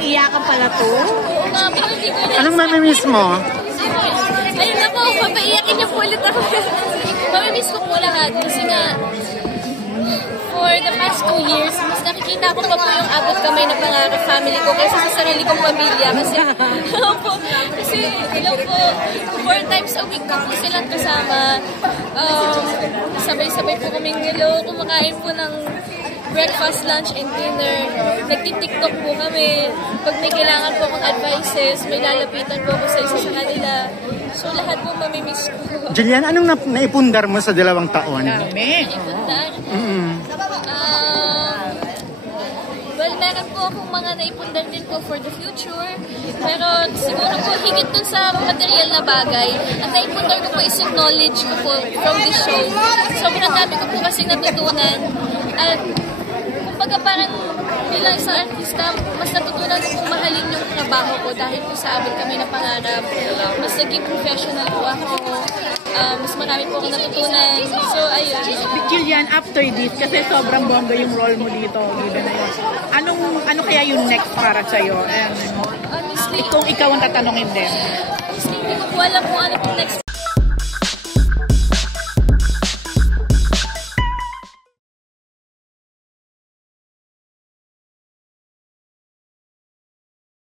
Iyakan pala to. Anong mamimiss mo? Ayun na po, papaiyakin niyo po ulit ako. Mamimiss ko po lahat kasi nga for the past 2 years, mas nakikita ko pa po yung abot kamay na pangarap family ko kaysa sa sarili kong pamilya. Kasi hello po, 4 times a week ko po silang kasama. Sabay-sabay po kaming kumakain po ng breakfast, lunch, and dinner. Nagti-TikTok po kami. Pag may kailangan po akong advices, may lalapitan po ako sa isa sa kanila. So, lahat po mamimiss ko. Julian, anong naipundar mo sa 2 taon? Naipundar? Well, meron po akong mga naipundar din po for the future. Pero siguro po higit dun sa material na bagay. Ang naipundar ko po is yung knowledge ko po from this show. Sobrang dami ko po kasing natutunan. At kumbaga parang bilang isang artista, mas natutunan ko kung mahalin yung trabaho ko dahil po sa amin kami na pangarap. Mas naging professional po ako. Mas marami po ako natutunan. So, ayun. Jillian, after this, kasi sobrang bongga yung role mo dito, given na yun. Ano kaya yung next para sa'yo? Honestly, Kung ikaw ang tatanungin din. honestly, hindi ko po alam kung ano yung next